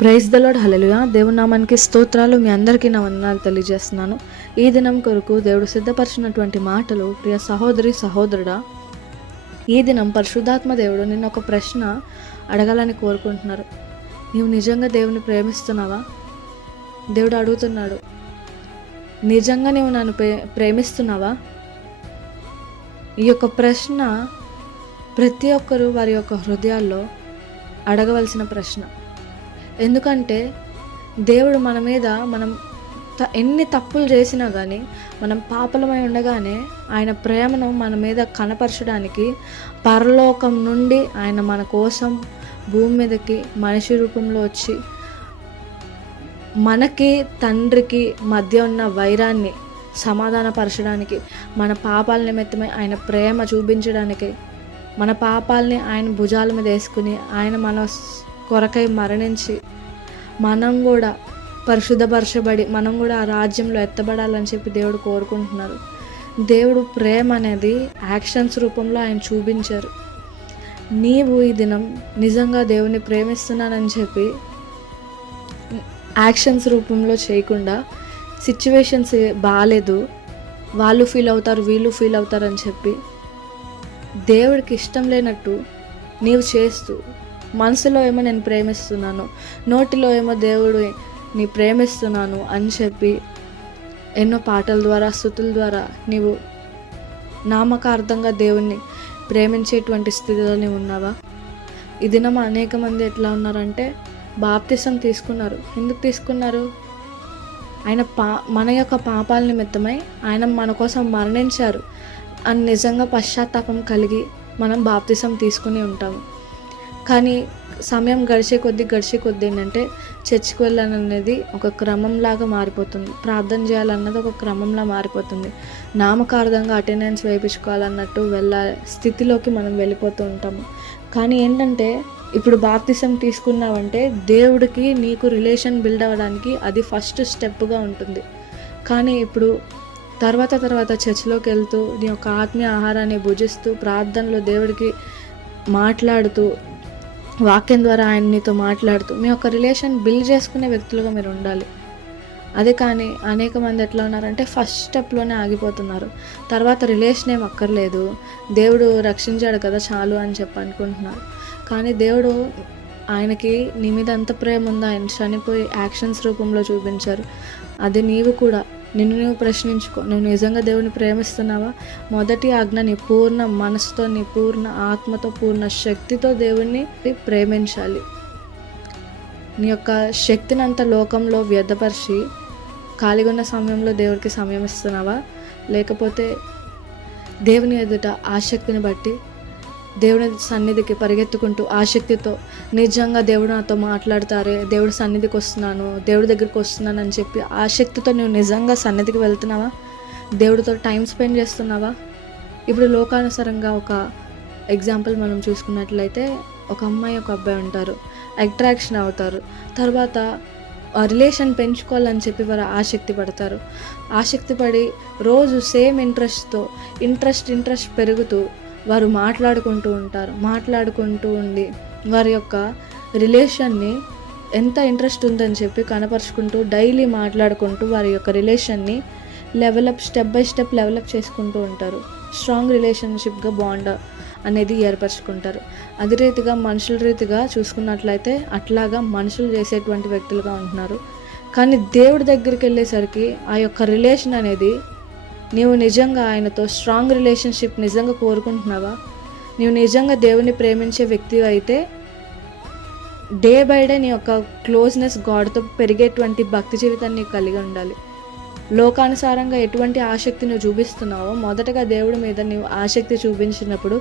Praise the lord. హల్లెలూయా. దేవుని నామానికి స్తోత్రాలు. మీ అందరికీ నా వందనాలు తెలియజేస్తున్నాను. ఈ దినం కొరకు దేవుడు సిద్ధపరిచినటువంటి మాటలు. ప్రియ సహోదరి సహోదరుడా, ఈ దినం పరిశుద్ధాత్మ దేవుడు నిన్ను ఒక ప్రశ్న అడగాలని కోరుకుంటున్నారు. నీవు నిజంగా దేవుని ప్రేమిస్తున్నావా? దేవుడు అడుగుతున్నాడు, నిజంగా నీవు నన్ను ప్రేమిస్తున్నావా? ఈ యొక్క ప్రశ్న ప్రతి ఒక్కరూ వారి యొక్క హృదయాల్లో అడగవలసిన ప్రశ్న. ఎందుకంటే దేవుడు మన మీద మనం ఎన్ని తప్పులు చేసినా కానీ, మనం పాపలమై ఉండగానే ఆయన ప్రేమను మన మీద కనపరచడానికి పరలోకం నుండి ఆయన మన కోసం భూమి మీదకి మనిషి రూపంలో వచ్చి మనకి తండ్రికి మధ్య ఉన్న వైరాన్ని సమాధానపరచడానికి, మన పాపాల నిమిత్తమై ఆయన ప్రేమ చూపించడానికి, మన పాపాలని ఆయన భుజాల మీద వేసుకుని ఆయన మన కొరకై మరణించి మనం కూడా పరిశుద్ధపరచబడి మనం కూడా ఆ రాజ్యంలో ఎత్తబడాలని చెప్పి దేవుడు కోరుకుంటున్నారు. దేవుడు ప్రేమ అనేది యాక్షన్స్ రూపంలో ఆయన చూపించారు. నీవు ఈ దినం నిజంగా దేవుని ప్రేమిస్తున్నానని చెప్పి యాక్షన్స్ రూపంలో చేయకుండా, సిచ్యువేషన్స్ బాగాలేదు, వాళ్ళు ఫీల్ అవుతారు వీళ్ళు ఫీల్ అవుతారు అని చెప్పి దేవుడికి ఇష్టం లేనట్టు నీవు చేస్తూ, మనసులో ఏమో నేను ప్రేమిస్తున్నాను, నోటిలో ఏమో దేవుడు నీ ప్రేమిస్తున్నాను అని చెప్పి ఎన్నో పాటల ద్వారా స్తుతుల ద్వారా నీవు నామకార్థంగా దేవుణ్ణి ప్రేమించేటువంటి స్థితిలో నీవు ఉన్నావా? ఈ దినం అనేక మంది ఎట్లా ఉన్నారంటే బాప్తిసం తీసుకున్నారు. ఎందుకు తీసుకున్నారు? ఆయన మన యొక్క పాపాల నిమిత్తమై ఆయన మన కోసం మరణించారు అని నిజంగా పశ్చాత్తాపం కలిగి మనం బాప్తిసం తీసుకుని ఉంటాము. కానీ సమయం గడిచే కొద్దీ ఏంటంటే చర్చికి వెళ్ళాలనేది ఒక క్రమంలాగా మారిపోతుంది, ప్రార్థన చేయాలన్నది ఒక క్రమంలా మారిపోతుంది, నామకార్థంగా అటెండెన్స్ వేయించుకోవాలన్నట్టు వెళ్ళే స్థితిలోకి మనం వెళ్ళిపోతూ ఉంటాము. కానీ ఏంటంటే ఇప్పుడు బాప్తిసం తీసుకున్నావంటే దేవుడికి నీకు రిలేషన్ బిల్డ్ అవ్వడానికి అది ఫస్ట్ స్టెప్గా ఉంటుంది. కానీ ఇప్పుడు తర్వాత చర్చిలోకి వెళ్తూ నీ యొక్క ఆత్మీయ ఆహారాన్ని భుజిస్తూ ప్రార్థనలో దేవుడికి మాట్లాడుతూ వాక్యం ద్వారా ఆయన నీతో మాట్లాడుతూ మీ యొక్క రిలేషన్ బిల్డ్ చేసుకునే వ్యక్తులుగా మీరు ఉండాలి. అదే కానీ అనేక మంది ఎట్లా ఉన్నారంటే ఫస్ట్ స్టెప్లోనే ఆగిపోతున్నారు. తర్వాత రిలేషన్ ఏం అక్కర్లేదు, దేవుడు రక్షించాడు కదా చాలు అని చెప్పి అనుకుంటున్నారు. కానీ దేవుడు ఆయనకి నీ మీద అంత ప్రేమ ఉందో ఆయన చనిపోయి యాక్షన్స్ రూపంలో చూపించారు. అది నీవు కూడా నిన్ను నువ్వు ప్రశ్నించుకో. నువ్వు నిజంగా దేవుని ప్రేమిస్తున్నావా? మొదటి ఆజ్ఞ నీ పూర్ణ మనసుతో, నీ పూర్ణ ఆత్మతో, పూర్ణ శక్తితో దేవుణ్ణి ప్రేమించాలి. నీ యొక్క శక్తిని అంతా లోకంలో వ్యర్థపరిచి ఖాళీగా ఉన్న సమయంలో దేవుడికి సమయం ఇస్తున్నావా? లేకపోతే దేవుని ఎదుట ఆసక్తిని బట్టి దేవుని సన్నిధికి పరిగెత్తుకుంటూ ఆసక్తితో నిజంగా దేవుడు నాతో మాట్లాడతారే, దేవుడి సన్నిధికి వస్తున్నాను, దేవుడి దగ్గరికి వస్తున్నాను అని చెప్పి ఆసక్తితో నువ్వు నిజంగా సన్నిధికి వెళ్తున్నావా? దేవుడితో టైం స్పెండ్ చేస్తున్నావా? ఇప్పుడు లోకానుసారంగా ఒక ఎగ్జాంపుల్ మనం చూసుకున్నట్లయితే ఒక అమ్మాయి ఒక అబ్బాయి ఉంటారు, అట్రాక్షన్ అవుతారు, తర్వాత రిలేషన్ పెంచుకోవాలని చెప్పి వారు ఆసక్తి పడతారు. ఆసక్తి పడి రోజు సేమ్ ఇంట్రెస్ట్ పెరుగుతూ వారు మాట్లాడుకుంటూ ఉంటారు. మాట్లాడుకుంటూ ఉండి వారి యొక్క రిలేషన్ని ఎంత ఇంట్రెస్ట్ ఉందని చెప్పి కనపరుచుకుంటూ డైలీ మాట్లాడుకుంటూ వారి యొక్క రిలేషన్ని స్టెప్ బై స్టెప్ డెవలప్ చేసుకుంటూ ఉంటారు. స్ట్రాంగ్ రిలేషన్షిప్గా బాండ్ అనేది ఏర్పరచుకుంటారు. అదే రీతిగా మనుషుల రీతిగా చూసుకున్నట్లయితే అట్లాగా మనుషులు చేసేటువంటి వ్యక్తులుగా ఉంటున్నారు. కానీ దేవుడి దగ్గరికి వెళ్ళేసరికి ఆ యొక్క రిలేషన్ అనేది, నీవు నిజంగా ఆయనతో స్ట్రాంగ్ రిలేషన్షిప్ నిజంగా కోరుకుంటున్నావా? నీవు నిజంగా దేవుని ప్రేమించే వ్యక్తి అయితే డే బై డే నీ యొక్క క్లోజ్నెస్ గాడ్తో పెరిగేటువంటి భక్తి జీవితాన్ని నీకు కలిగి ఉండాలి. లోకానుసారంగా ఎటువంటి ఆసక్తి నువ్వు చూపిస్తున్నావో మొదటగా దేవుడి మీద నీవు ఆసక్తి చూపించినప్పుడు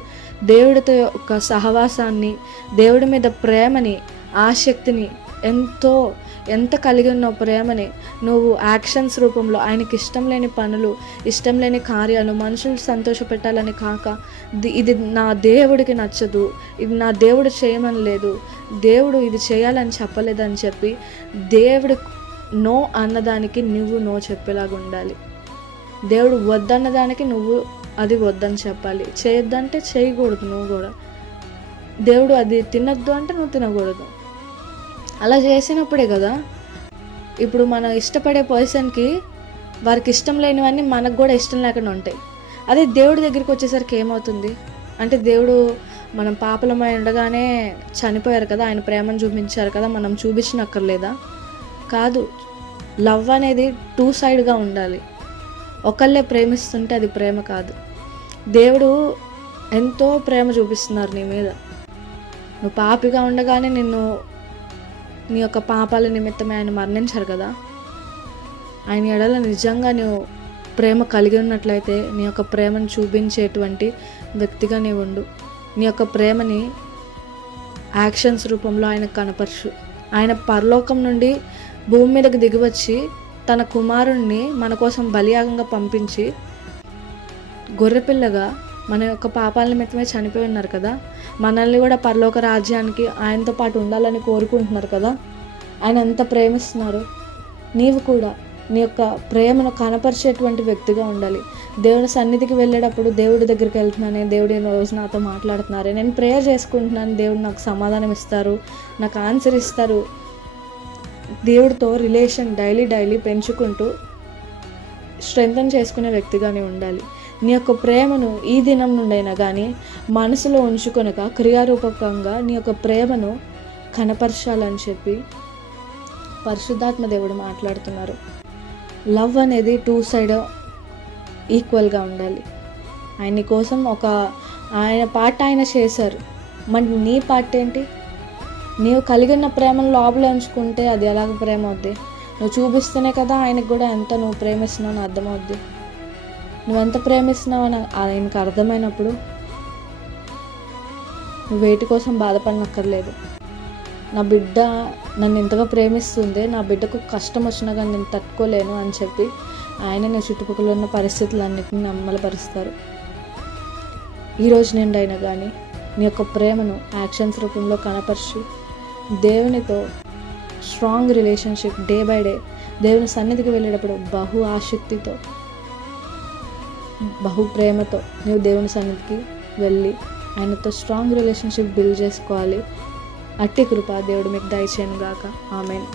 దేవుడితో యొక్క సహవాసాన్ని, దేవుడి మీద ప్రేమని, ఆసక్తిని ఎంత కలిగి ఉన్న ప్రేమని నువ్వు యాక్షన్స్ రూపంలో ఆయనకి ఇష్టం లేని పనులు, ఇష్టం లేని కార్యాలు, మనుషులు సంతోషపెట్టాలని కాక ఇది నా దేవుడికి నచ్చదు, ఇది నా దేవుడు చేయమని లేదు, దేవుడు ఇది చేయాలని చెప్పలేదని చెప్పి దేవుడు నో అన్నదానికి నువ్వు నో చెప్పేలాగా ఉండాలి. దేవుడు వద్దన్నదానికి నువ్వు అది వద్దని చెప్పాలి. చేయొద్దంటే చేయకూడదు. నువ్వు కూడా దేవుడు అది తినొద్దు అంటే నువ్వు తినకూడదు. అలా చేసినప్పుడే కదా ఇప్పుడు మనం ఇష్టపడే పర్సన్కి వారికి ఇష్టం లేనివన్నీ మనకు కూడా ఇష్టం లేకుండా ఉంటాయి. అదే దేవుడి దగ్గరికి వచ్చేసరికి ఏమవుతుంది అంటే, దేవుడు మనం పాపలమై ఉండగానే చనిపోయారు కదా, ఆయన ప్రేమను చూపించారు కదా, మనం చూపించనక్కర్లేదా? కాదు. లవ్ అనేది 2 సైడ్గా ఉండాలి. ఒకళ్ళే ప్రేమిస్తుంటే అది ప్రేమ కాదు. దేవుడు ఎంతో ప్రేమ చూపిస్తున్నారు నీ మీద. నువ్వు పాపిగా ఉండగానే నీ యొక్క పాపాల నిమిత్తమే ఆయన మరణించారు కదా. ఆయన ఎడల నిజంగా నువ్వు ప్రేమ కలిగి ఉన్నట్లయితే నీ యొక్క ప్రేమను చూపించేటువంటి వ్యక్తిగా నీవు ఉండు. నీ యొక్క ప్రేమని యాక్షన్స్ రూపంలో ఆయనకు కనపరచు. ఆయన పరలోకం నుండి భూమి మీదకి దిగివచ్చి తన కుమారుణ్ణి మన కోసం బలియాగంగా పంపించి గొర్రెపిల్లగా మన యొక్క పాపాల నిమిత్తమే చనిపోయి ఉన్నారు కదా. మనల్ని కూడా పరలోక రాజ్యానికి ఆయనతో పాటు ఉండాలని కోరుకుంటున్నారు కదా. ఆయన ఎంత ప్రేమిస్తున్నారు. నీవు కూడా నీ యొక్క ప్రేమను కనపరిచేటువంటి వ్యక్తిగా ఉండాలి. దేవుని సన్నిధికి వెళ్ళేటప్పుడు దేవుడి దగ్గరికి వెళ్తున్నానే, దేవుడు ఈ రోజు నాతో మాట్లాడుతున్నారే, నేను ప్రేయర్ చేసుకుంటున్నాను, దేవుడు నాకు సమాధానం ఇస్తారు, నాకు ఆన్సర్ ఇస్తారు. దేవుడితో రిలేషన్ డైలీ పెంచుకుంటూ స్ట్రెంథన్ చేసుకునే వ్యక్తిగానే ఉండాలి. నీ యొక్క ప్రేమను ఈ దినం నుండైనా కానీ మనసులో ఉంచుకొనక క్రియారూపకంగా నీ యొక్క ప్రేమను కనపరచాలని చెప్పి పరిశుద్ధాత్మ దేవుడు మాట్లాడుతున్నారు. లవ్ అనేది 2 సైడ్ ఈక్వల్గా ఉండాలి. ఆయన కోసం ఆయన పార్ట్ ఆయన చేశారు, మరి నీ పార్ట్ ఏంటి? నీవు కలిగిన ప్రేమను లోపల ఉంచుకుంటే అది ఎలాగ ప్రేమ అవుద్ది? నువ్వు చూపిస్తేనే కదా ఆయనకు కూడా ఎంత నువ్వు ప్రేమిస్తున్నావు అని అర్థమవుద్ది. నువ్వెంత ప్రేమిస్తున్నావు అని ఆయనకు అర్థమైనప్పుడు నువ్వు వేటి కోసం బాధపడనక్కర్లేదు. నా బిడ్డ నన్ను ఇంతగా ప్రేమిస్తుంది, నా బిడ్డకు కష్టం వచ్చినా కానీ నేను తట్టుకోలేను అని చెప్పి ఆయన నీ చుట్టుపక్కల ఉన్న పరిస్థితులన్నిటిని నమ్మలపరుస్తారు. ఈరోజు నుండి అయినా కానీ నీ యొక్క ప్రేమను యాక్షన్స్ రూపంలో కనపరిచి దేవునితో strong relationship day by day దేవుని సన్నిధికి వెళ్ళేటప్పుడు బహు ఆసక్తితో బహు ప్రేమతో నీవు దేవుని సన్నిధికి వెళ్ళి ఆయనతో స్ట్రాంగ్ రిలేషన్షిప్ బిల్డ్ చేసుకోవాలి. అట్టి కృప దేవుడు మీకు దయచేయను గాక. ఆమేన్.